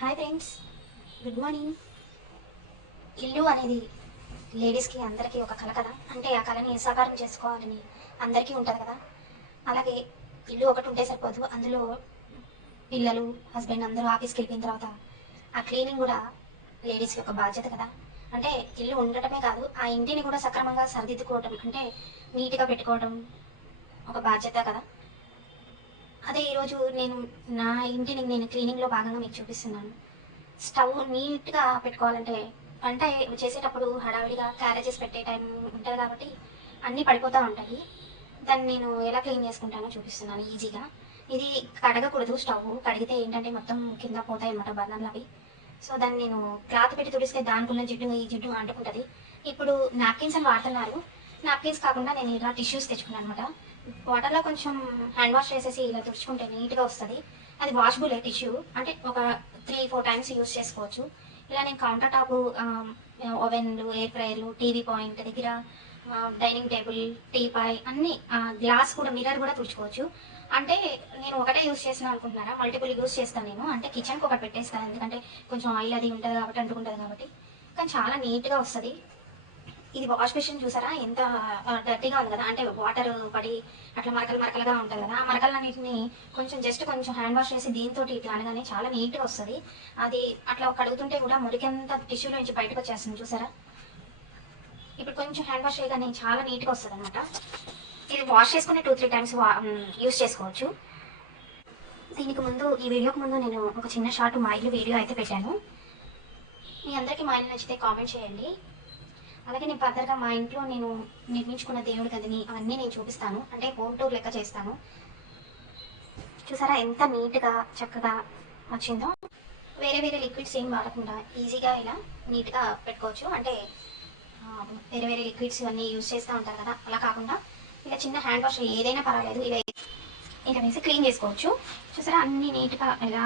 Hi friends, good morning. ఇల్లు అనేది లేడీస్కి అందరికీ ఒక కళ కదా. అంటే ఆ కళని సాకారం చేసుకోవాలని అందరికీ ఉంటుంది కదా. అలాగే ఇల్లు ఒకటి ఉంటే సరిపోదు, అందులో పిల్లలు హస్బెండ్ అందరూ ఆఫీస్కి వెళ్ళిన తర్వాత ఆ క్లీనింగ్ కూడా లేడీస్ యొక్క బాధ్యత కదా. అంటే ఇల్లు ఉండటమే కాదు, ఆ ఇంటిని కూడా సక్రమంగా సరిదిద్దుకోవటం, అంటే నీట్గా పెట్టుకోవడం ఒక బాధ్యత కదా. అదే ఈరోజు నేను నా ఇంటిని నేను క్లీనింగ్లో భాగంగా మీకు చూపిస్తున్నాను. స్టవ్ నీట్గా పెట్టుకోవాలంటే వంట చేసేటప్పుడు హడావిడిగా క్యారేజెస్ పెట్టే టైం ఉంటుంది కాబట్టి అన్నీ పడిపోతూ ఉంటాయి. దాన్ని నేను ఎలా క్లీన్ చేసుకుంటానో చూపిస్తున్నాను ఈజీగా. ఇది కడగకూడదు, స్టవ్ కడిగితే ఏంటంటే మొత్తం కింద పోతాయి అన్నమాట బర్నర్లు అవి. సో దాన్ని నేను క్లాత్ పెట్టి తుడిస్తే దానికున్న జిడ్డు ఈ జిడ్డు అంటుకుంటుంది. ఇప్పుడు నాప్కిన్స్ అని వాడుతున్నారు, నాప్కిన్స్ కాకుండా నేను ఇలా టిష్యూస్ తెచ్చుకున్నాను అనమాట. వాటర్లో కొంచెం హ్యాండ్ వాష్ చేసేసి ఇలా తుడుచుకుంటే నీట్గా వస్తుంది. అది వాషబుల్ టిష్యూ, అంటే ఒక 3-4 టైమ్స్ యూస్ చేసుకోవచ్చు. ఇలా నేను కౌంటర్ టాప్, ఓవెన్లు, ఎయిర్ ఫ్రైయర్లు, టీవీ పాయింట్ దగ్గర, డైనింగ్ టేబుల్, టీపాయ్ అన్నీ, గ్లాస్ కూడా, మిర్రర్ కూడా తుడుచుకోవచ్చు. అంటే నేను ఒకటే యూస్ చేసిన అనుకుంటున్నారా, మల్టిపుల్ యూస్ చేస్తాను నేను. అంటే కిచెన్కి ఒకటి పెట్టేస్తాను, ఎందుకంటే కొంచెం ఆయిల్ అది ఉంటుంది కాబట్టి, అంటుకుంటుంది కాబట్టి. కానీ చాలా నీట్గా వస్తుంది. ఇది వాష్ మిషన్ చూసారా ఎంత డర్టీగా ఉంది కదా, అంటే వాటర్ పడి అట్లా మరకలు మరకలుగా ఉంటుంది కదా. ఆ మరకలన్నింటినీ కొంచెం హ్యాండ్ వాష్ చేసి దీంతో ఇట్లా అనగానే చాలా నీట్గా వస్తుంది. అది అట్లా కడుగుతుంటే కూడా మురికంతా టిష్యూలో నుంచి బయటకు వచ్చేస్తుంది చూసారా. ఇప్పుడు కొంచెం హ్యాండ్ వాష్ చేయగానే చాలా నీట్గా వస్తుంది అనమాట. ఇది వాష్ చేసుకుని 2-3 టైమ్స్ యూస్ చేసుకోవచ్చు. దీనికి ముందు, ఈ వీడియోకి ముందు నేను ఒక చిన్న షార్ట్ మా ఇల్లు వీడియో అయితే పెట్టాను. మీ అందరికీ మా ఇల్లు నచ్చితే కామెంట్ చేయండి. అలాగే నేను ఫర్దర్గా మా ఇంట్లో నేను నిర్మించుకున్న దేవుడి గదిని అవన్నీ నేను చూపిస్తాను, అంటే హోమ్ టూర్ లెక్క చేస్తాను. చూసారా ఎంత నీట్గా చక్కగా వచ్చిందో. వేరే వేరే లిక్విడ్స్ ఏం వాడకుండా ఈజీగా ఇలా నీట్గా పెట్టుకోవచ్చు. అంటే వేరే వేరే లిక్విడ్స్ అన్నీ యూజ్ చేస్తూ ఉంటారు కదా, అలా కాకుండా ఇలా చిన్న హ్యాండ్ వాష్ ఏదైనా పర్వాలేదు, ఇలా వేసి క్లీన్ చేసుకోవచ్చు. చూసారా అన్నీ నీట్గా ఎలా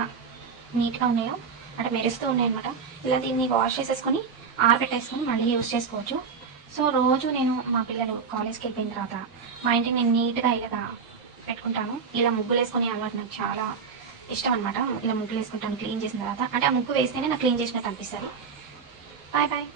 నీట్గా ఉన్నాయో, అంటే మెరుస్తూ ఉన్నాయన్నమాట. ఇలా దీన్ని వాష్ చేసేసుకొని ఆరబెట్టేసుకొని మళ్ళీ యూస్ చేసుకోవచ్చు. సో రోజు నేను మా పిల్లలు కాలేజ్కి వెళ్ళిపోయిన తర్వాత మా ఇంటిని నేను నీట్గా ఇలాగా పెట్టుకుంటాను. ఇలా ముగ్గులు వేసుకునే అలవాటు నాకు చాలా ఇష్టం అనమాట. ఇలా ముగ్గులు వేసుకుంటాను క్లీన్ చేసిన తర్వాత, అంటే ఆ ముగ్గు వేస్తేనే నాకు క్లీన్ చేసినట్టు అనిపిస్తుంది. Bye bye.